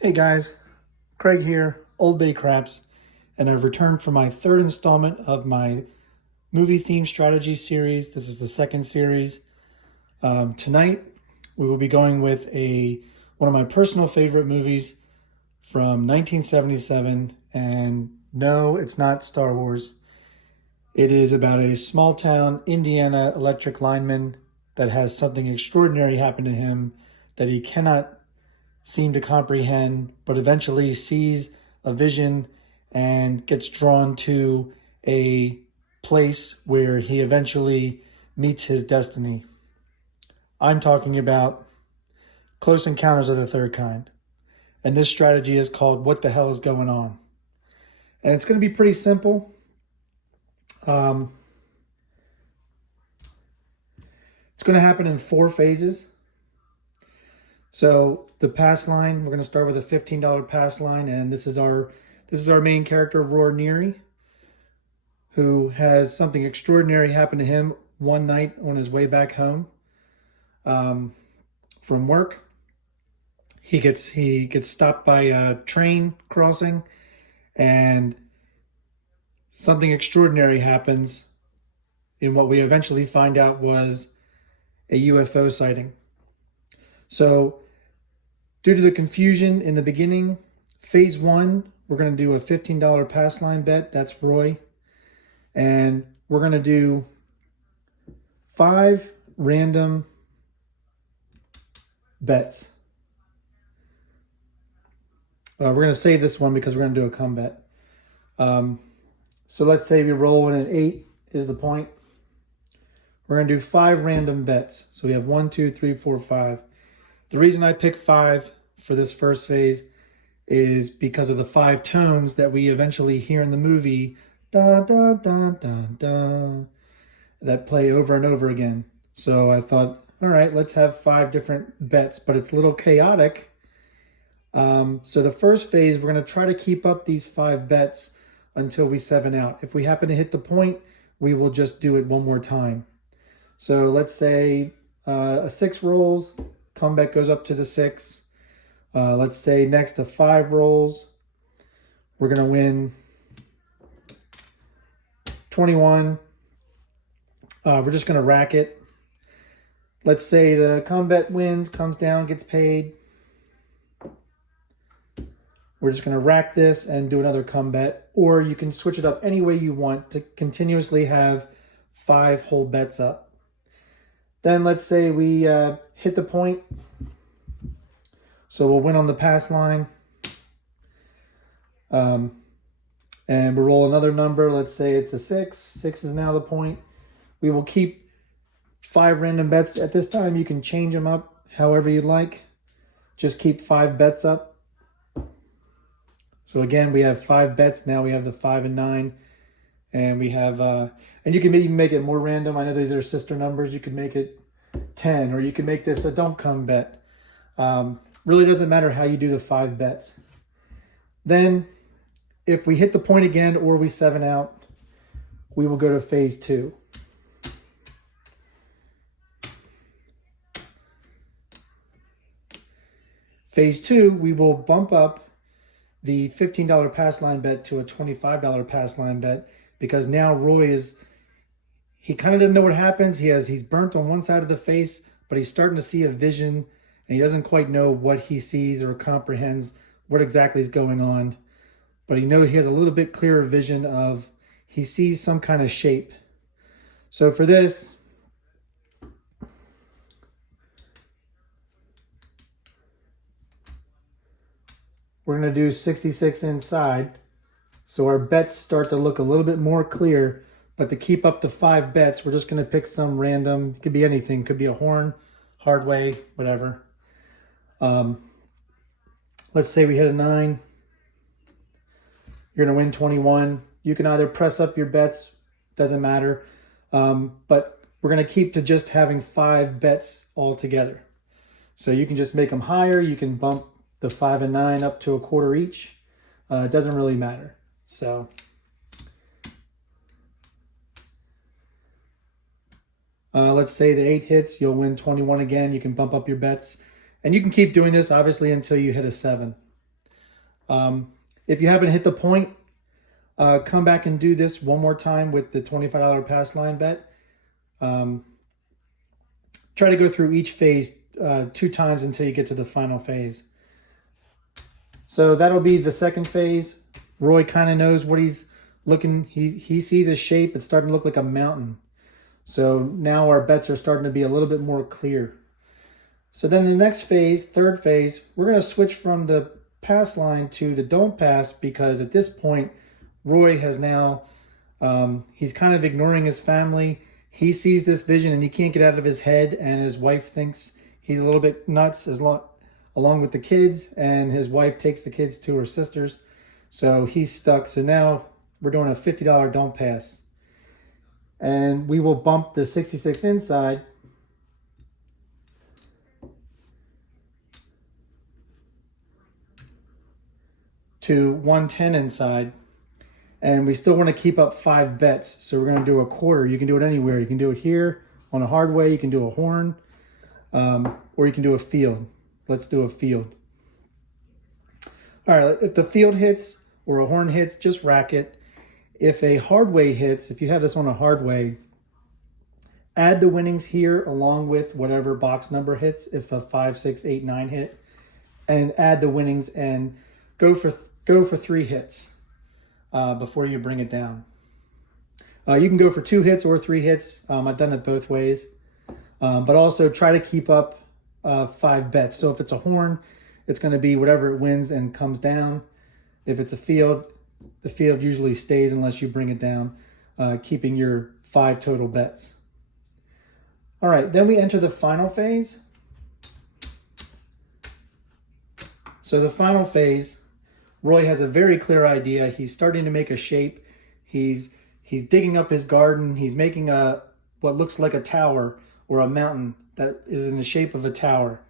Hey guys, Craig here, Old Bay Craps, and I've returned for my third installment of my movie theme strategy series. This is the second series. Tonight, we will be going with one of my personal favorite movies from 1977, and no, it's not Star Wars. It is about a small town Indiana electric lineman that has something extraordinary happen to him that he cannot seem to comprehend, but eventually sees a vision and gets drawn to a place where he eventually meets his destiny. I'm talking about Close Encounters of the Third Kind. And this strategy is called What the Hell is Going On? And it's going to be pretty simple. It's going to happen in 4 phases. So the pass line, we're going to start with a $15 pass line, and this is our main character, Roy Neary, who has something extraordinary happen to him one night on his way back home from work. He gets stopped by a train crossing, and something extraordinary happens in what we eventually find out was a UFO sighting. So due to the confusion in the beginning, phase 1, we're going to do a $15 pass line bet. That's Roy. And we're going to do 5 random bets. We're going to save this one because we're going to do a come bet. So let's say we roll and an 8 is the point. We're going to do 5 random bets. So we have 1, 2, 3, 4, 5. The reason I picked 5 for this first phase is because of the 5 tones that we eventually hear in the movie, da, da, da, da, da, that play over and over again. So I thought, all right, let's have 5 different bets, but it's a little chaotic. So the first phase, we're going to try to keep up these 5 bets until we 7 out. If we happen to hit the point, we will just do it one more time. So let's say a 6 rolls, comeback goes up to the 6. Let's say next to 5 rolls, we're going to win 21. We're just going to rack it. Let's say the combat wins, comes down, gets paid. We're just going to rack this and do another combat. Or you can switch it up any way you want to continuously have 5 whole bets up. Then let's say we hit the point. So we'll win on the pass line. And we'll roll another number. Let's say it's a 6. 6 is now the point. We will keep 5 random bets at this time. You can change them up however you'd like. Just keep 5 bets up. So again, we have 5 bets. Now we have the 5 and 9. And we have, and you can even make it more random. I know these are sister numbers. You can make it 10, or you can make this a don't come bet. Really doesn't matter how you do the 5 bets. Then, if we hit the point again or we 7 out, we will go to phase 2. Phase 2, we will bump up the $15 pass line bet to a $25 pass line bet, because now Roy he kind of doesn't know what happens. He's burnt on one side of the face, but he's starting to see a vision, and he doesn't quite know what he sees or comprehends what exactly is going on. But he knows he has a little bit clearer vision of, he sees some kind of shape. So for this, we're going to do 66 inside. So our bets start to look a little bit more clear. But to keep up the 5 bets, we're just going to pick some random. It could be anything. It could be a horn, Hardway, whatever. Let's say we hit a 9. You're going to win 21. You can either press up your bets. Doesn't matter. But we're going to keep to just having 5 bets altogether. So you can just make them higher. You can bump the 5 and 9 up to a quarter each. It doesn't really matter. So let's say the 8 hits, you'll win 21 again. You can bump up your bets. And you can keep doing this, obviously, until you hit a 7. If you haven't hit the point, come back and do this one more time with the $25 pass line bet. Try to go through each phase 2 times until you get to the final phase. So that'll be the second phase. Roy kind of knows what he's looking. He sees a shape. It's starting to look like a mountain. So now our bets are starting to be a little bit more clear. So then the next phase, third phase, we're going to switch from the pass line to the don't pass, because at this point, Roy has now, he's kind of ignoring his family. He sees this vision and he can't get out of his head, and his wife thinks he's a little bit nuts along with the kids, and his wife takes the kids to her sister's. So he's stuck. So now we're doing a $50 don't pass. And we will bump the 66 inside to 110 inside. And we still want to keep up 5 bets. So we're going to do a quarter. You can do it anywhere. You can do it here on a hardway. You can do a horn, or you can do a field. Let's do a field. All right, if the field hits or a horn hits, just rack it. If a hardway hits, if you have this on a hardway, add the winnings here along with whatever box number hits. If a 5, 6, 8, 9 hit, and add the winnings and go for 3 hits before you bring it down. You can go for 2 hits or 3 hits. I've done it both ways, but also try to keep up 5 bets. So if it's a horn, it's going to be whatever it wins and comes down. If it's a field, the field usually stays unless you bring it down, keeping your 5 total bets. All right, then we enter the final phase. So the final phase, Roy has a very clear idea. He's starting to make a shape. He's digging up his garden. He's making what looks like a tower or a mountain that is in the shape of a tower.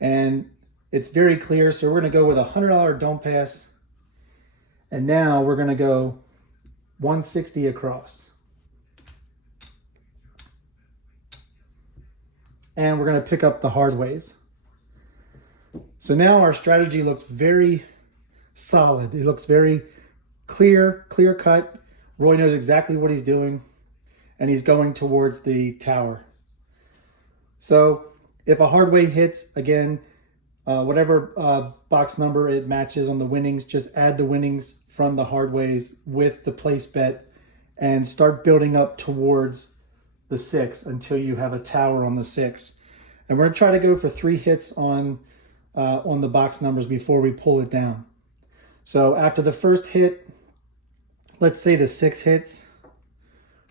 And it's very clear. So we're going to go with a $100 don't pass. And now we're going to go 160 across. And we're going to pick up the hardways. So now our strategy looks very solid. It looks very clear cut. Roy knows exactly what he's doing, and he's going towards the tower. So if a hardway hits, again, whatever box number it matches on the winnings, just add the winnings from the hardways with the place bet and start building up towards the 6 until you have a tower on the 6. And we're going to try to go for 3 hits on the box numbers before we pull it down. So after the first hit, let's say the 6 hits,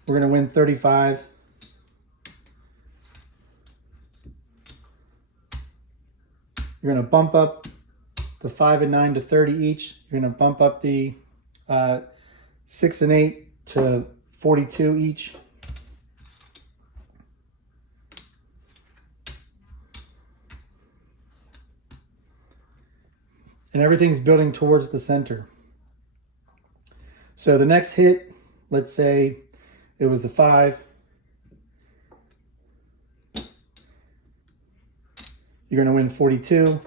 we're going to win 35. You're going to bump up the 5 and 9 to 30 each. You're going to bump up the 6 and 8 to 42 each. And everything's building towards the center. So the next hit, let's say it was the 5. You're going to win 42.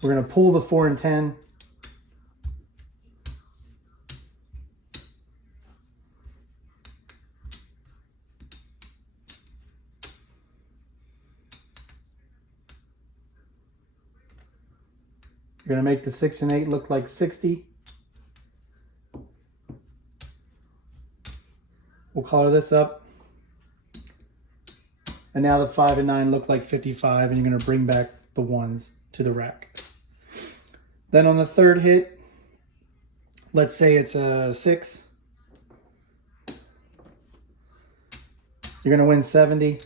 We're going to pull the 4 and 10. You're going to make the 6 and 8 look like 60. We'll color this up. And now the 5 and 9 look like 55, and you're going to bring back the 1s to the rack. Then on the third hit, let's say it's a 6. You're going to win 70.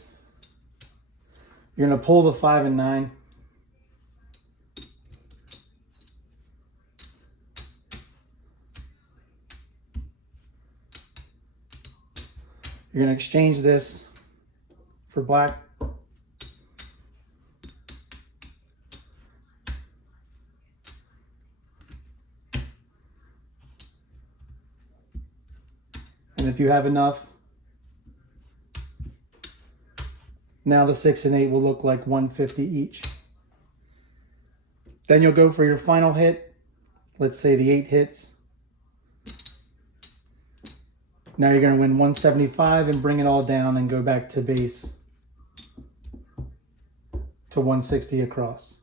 You're going to pull the 5 and 9. You're going to exchange this for black. And if you have enough, now the 6 and 8 will look like 150 each. Then you'll go for your final hit. Let's say the 8 hits. Now you're going to win 175 and bring it all down and go back to base to 160 across.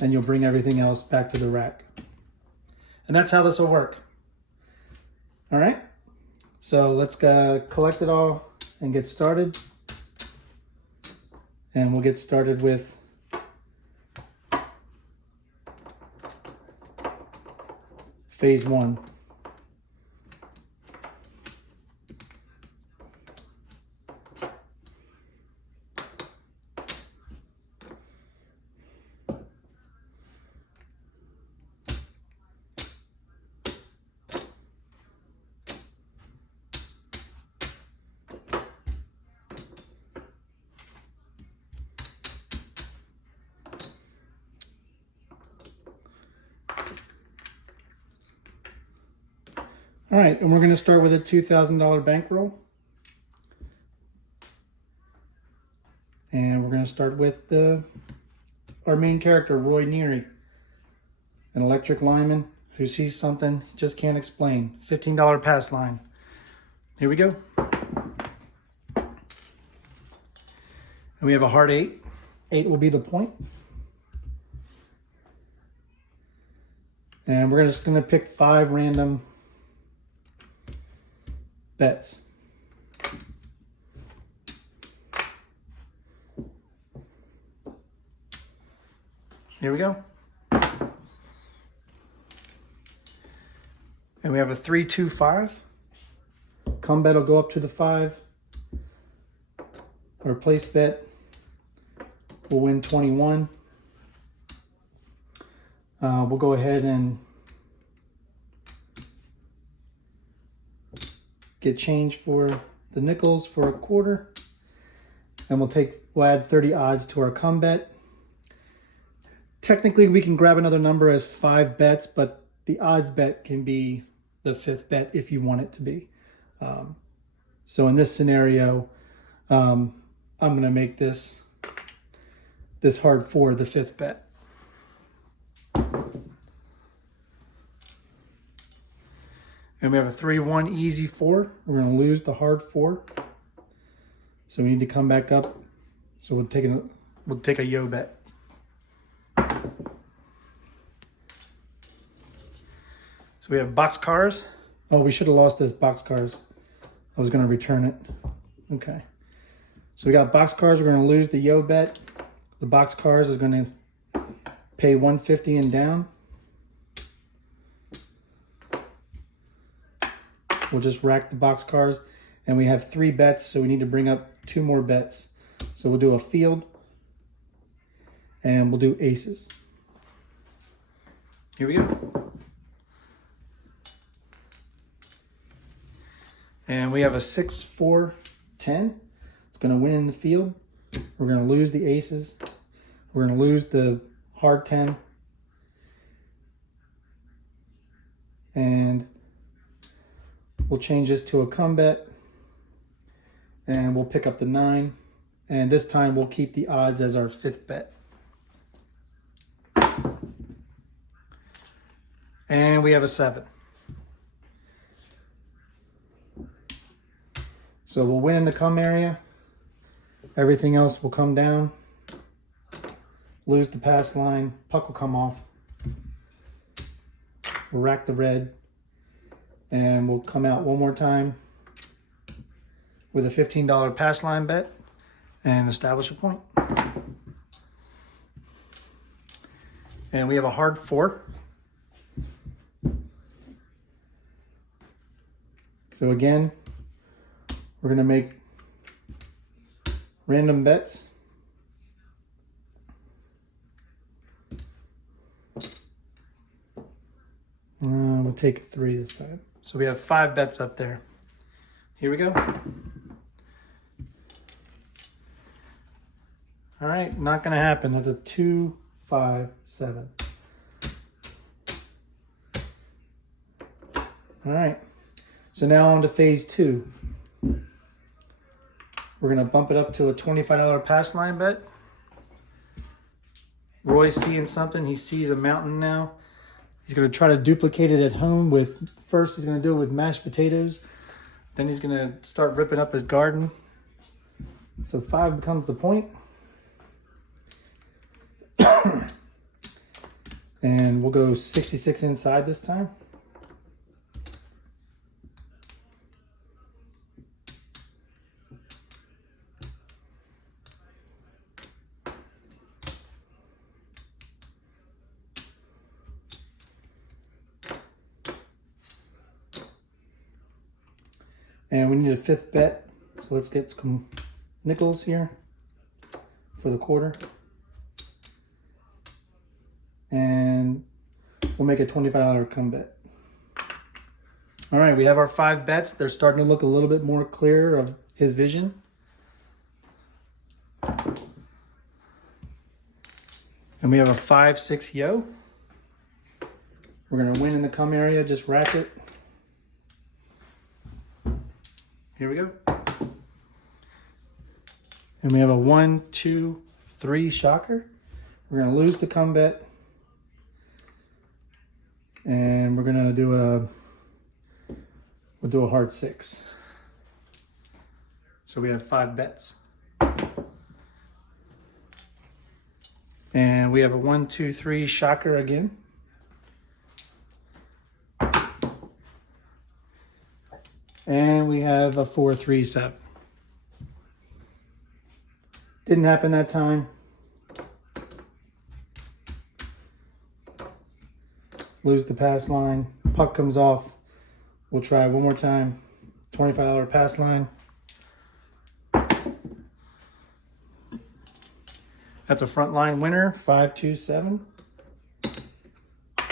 And you'll bring everything else back to the rack. And that's how this will work. All right, so let's collect it all and get started. And we'll get started with phase 1. All right, and we're going to start with a $2,000 bankroll. And we're going to start with our main character, Roy Neary, an electric lineman who sees something he just can't explain. $15 pass line. Here we go. And we have a hard 8. 8 will be the point. And we're just going to pick 5 random bets. Here we go. And we have a 3, 2, 5. Come bet will go up to the 5. Our place bet will win 21. We'll go ahead and get change for the nickels for a quarter, and we'll add 30 odds to our come bet. Technically we can grab another number as 5 bets, but the odds bet can be the 5th bet if you want it to be. So in this scenario, I'm going to make this hard 4 the 5th bet. And we have a 3, 1, easy 4. We're going to lose the hard 4. So we need to come back up. So we'll take a yo bet. So we have box cars. Oh, we should have lost this box cars. I was going to return it. Okay. So we got box cars. We're going to lose the yo bet. The box cars is going to pay 150 and down. We'll just rack the box cars, and we have 3 bets, so we need to bring up 2 more bets. So we'll do a field, and we'll do aces. Here we go. And we have a 6, 4, 10. It's going to win in the field. We're going to lose the aces. We're going to lose the hard 10. And we'll change this to a come bet, and we'll pick up the 9, and this time we'll keep the odds as our 5th bet. And we have a 7. So we'll win in the come area. Everything else will come down. Lose the pass line. Puck will come off. We'll rack the red. And we'll come out one more time with a $15 pass line bet and establish a point. And we have a hard 4. So again, we're going to make random bets. We'll take a 3 this time. So we have 5 bets up there. Here we go. All right, not going to happen. That's a 2, 5, 7. All right, so now on to phase 2. We're going to bump it up to a $25 pass line bet. Roy's seeing something. He sees a mountain now. He's going to try to duplicate it at home with, first he's going to do it with mashed potatoes. Then he's going to start ripping up his garden. So 5 becomes the point. And we'll go 66 inside this time. And we need a 5th bet. So let's get some nickels here for the quarter. And we'll make a $25 come bet. All right, we have our 5 bets. They're starting to look a little bit more clear of his vision. And we have a 5-6 yo. We're gonna win in the come area, just rack it. Here we go. And we have a 1, 2, 3 shocker. We're gonna lose the come bet. And we're gonna do we'll do a hard 6. So we have 5 bets. And we have a 1, 2, 3 shocker again. And we have a 4, 3, 7. Didn't happen that time. Lose the pass line. Puck comes off. We'll try one more time. $25 pass line. That's a front line winner. 5, 2, 7.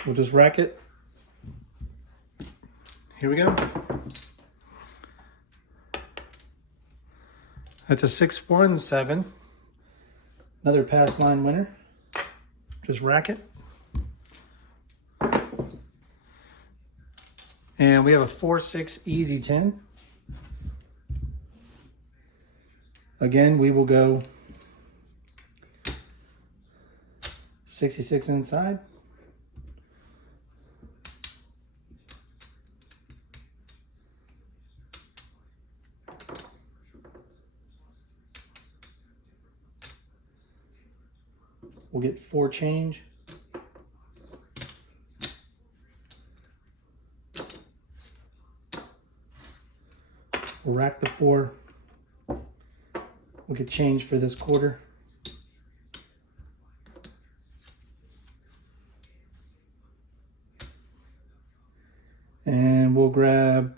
We'll just rack it. Here we go. That's a 6, 1, 7. Another pass line winner. Just rack it. And we have a 4, 6 easy 10. Again, we will go 66 inside. We'll get 4 change. We'll rack the 4. We'll get change for this quarter. And we'll grab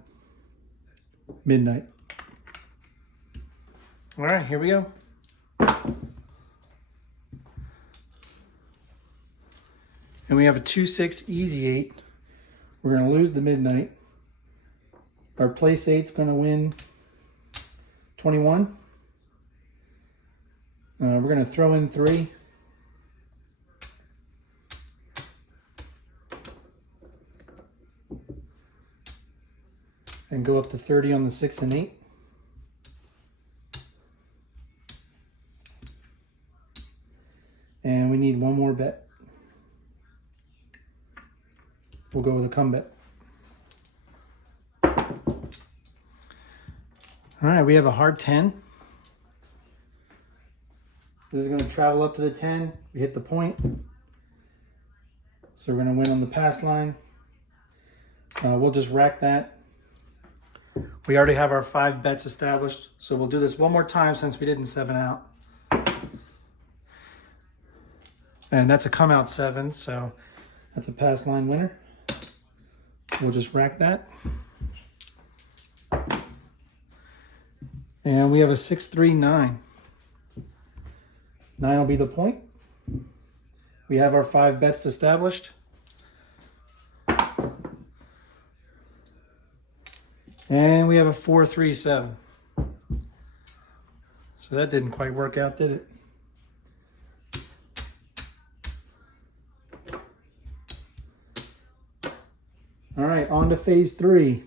midnight. All right, here we go. And we have a 2, 6 easy 8. We're going to lose the midnight. Our place 8's going to win 21. We're going to throw in 3. And go up to 30 on the 6 and 8. And we need one more bet. We'll go with a come bet. All right, we have a hard 10. This is going to travel up to the 10. We hit the point. So we're going to win on the pass line. We'll just rack that. We already have our 5 bets established. So we'll do this one more time since we didn't 7 out. And that's a come out 7. So that's a pass line winner. We'll just rack that. And we have a 6, 3, 9. 9 will be the point. We have our 5 bets established. And we have a 4, 3, 7. So that didn't quite work out, did it? All right, on to phase 3.